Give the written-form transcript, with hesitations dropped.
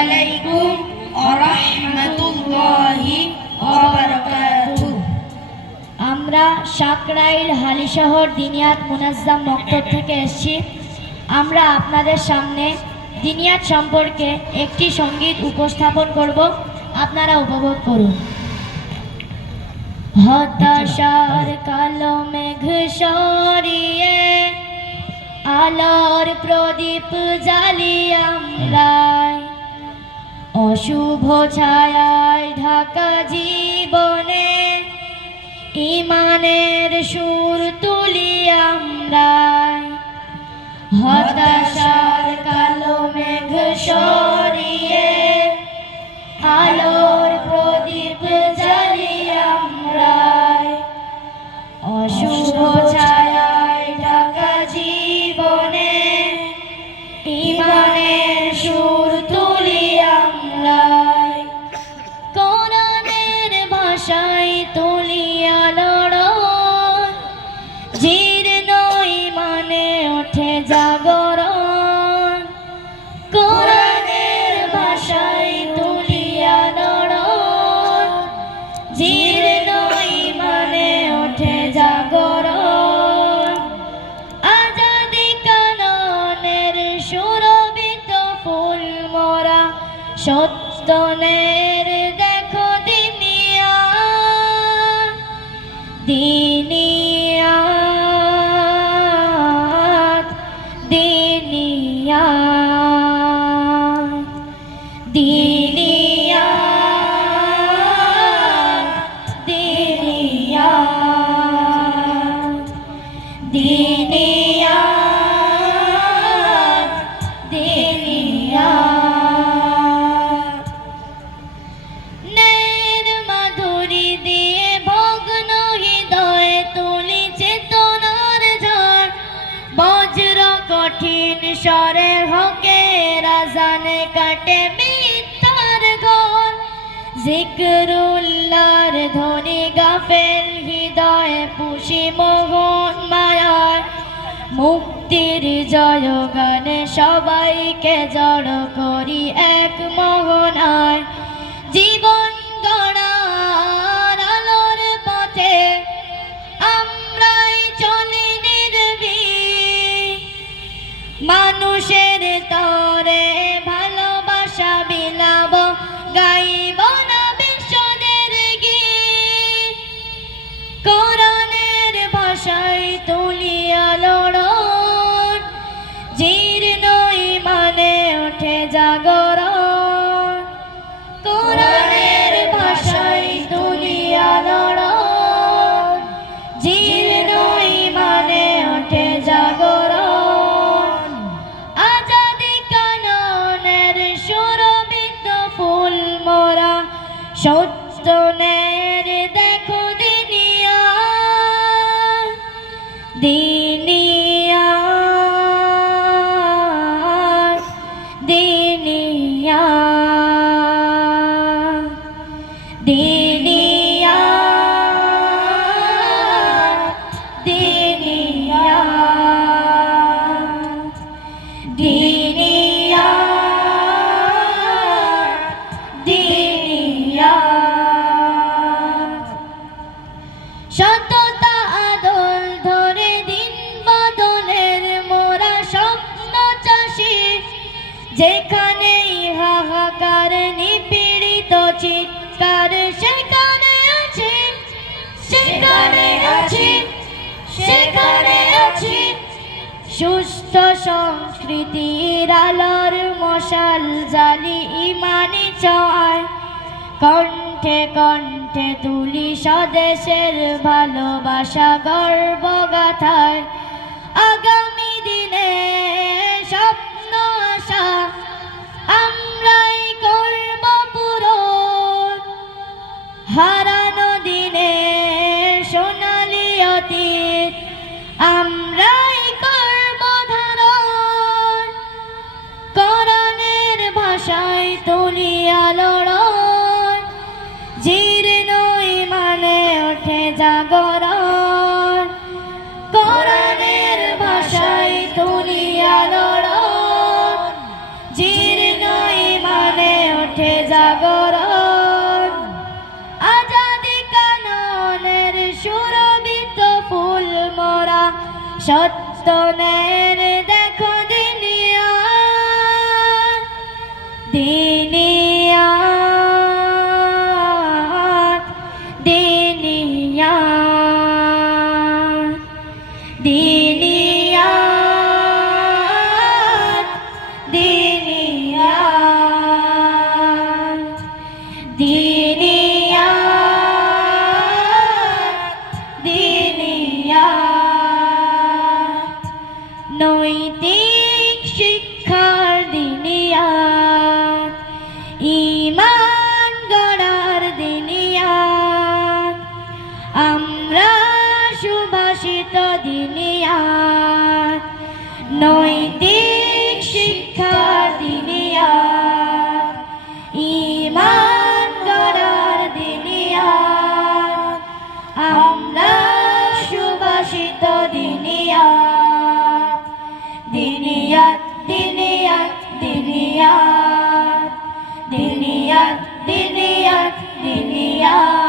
আলাইকুম ওয়া রাহমাতুল্লাহি ওয়া বারাকাতুহু। আমরা সাকরাইল হালিশহর দিনিয়াত মুনাজ্জাম মক্তব থেকে এসেছি। আমরা আপনাদের সামনে দিনিয়াত সম্পর্কে একটি সঙ্গীত উপস্থাপন করব, আপনারা উপভোগ করুন। হতাশার কালো মেঘ সরিয়ে আলোর প্রদীপ জ্বালিয়ে আমরা অশুভ ছায়ায় ঢাকা জীবনে ইমানের সুর তুলি আমরা। হতাশার কালো মেঘ সরিয়ে আলোর প্রদীপ জ্বালিয়ে আমরা অশুভ ছায়ায় ঢাকা জীবনে ইমানের সুর তুলি আমরা। কোরআনের ভাষায় তুলিয়া লড়ন, জীর্ণ ইমানে ওঠে জাগরণ। কোরআনের ভাষায় তুলিয়া লড়ন, জীর্ণ ইমানে ওঠে জাগরণ। আজাদি কাননের সুরভিত ফুল মোরা সত্যনের দেখো দিনিয়াত, দিনিয়াত, দিনিয়াত, দিনিয়াত, দিনিয়াত, দিনিয়াত, দিনিয়াত। নের মাধুরী দিয়ে ভগ্ন হৃদয়ে তুলি চেতনার ঝড়, বজ্র কঠিন স্বরে হকের আযানে কাটে মিথ্যার ঘর। জিকরুল্লাহর ধ্বনি গাফেল হৃদয়ে পুষি মোহন মায়ার, মুক্তির জয় গানে সবাইকে জড় করি এক মোহনায়। জীবন গড়ার আলোর পথে আমরাই চলি নির্ভীক, মানুষের তরে ভালোবাসা বিলাব, গাইব না বিশ্বদের গীত। কোরআনের ভাষায় তুলিয়া লড়ন, জীর্ণ ইমানে ওঠে জাগরণ। কোরআনের ভাষায় তুলিয়া লড়ন, জীর্ণ ইমানে ওঠে জাগরণ। আজাদি কাননের সুরভিত ফুল মোরা সত্যনের দেখো দিনিয়াত, দিনিয়াত, দিনিয়াত, দিনিয়াত, দিনিয়াত, দিনিয়াত, দিনিয়াত। সততা আদল ধরে দিন বদলের মোরা স্বপ্ন চাষি, যেখানেই হাহাকার নিপীড়িত চিৎকার সেখানে আছি, সেখানে আছি, সেখানে আছি। সুস্থ সংস্কৃতির আলোর মশাল জালি ইমানি ছোঁয়ায়, কণ্ঠে কণ্ঠে তুলি স্বদেশের ভালোবাসা গর্ব গাথায়। আগামী দিনে স্বপ্ন আশা আমরাই করব পূরণ, হারানো দিনে সোনালি অতীত আমরাই করব ধারণ। কোরআনের ভাষায় তুলিয়া লড়ন, জীর্ণ ইমানে ওঠে জাগরণ। কোরআনের ভাষায় তুলিয়া লড়ন, জীর্ণ ইমানে সত্য ন্যায়ের দেখো দিনিয়াত, দিনিয়াত, দিনিয়াত, দিনিয়াত, দিনিয়াত, দিনিয়াত, দিনিয়াত, নৈতিক শিক্ষার দিনিয়াত, ঈমান গড়ার দিনিয়াত, আমরা সুভাষিত দিনিয়াত, নৈতিক শিক্ষার দিনিয়াত, ঈমান গড়ার দিনিয়াত, আমরা সুভাষিত দিনিয়াত, দিনিয়াত, দিনিয়াত, দিনিয়াত, দিনিয়াত, দিনিয়াত, দিনিয়াত।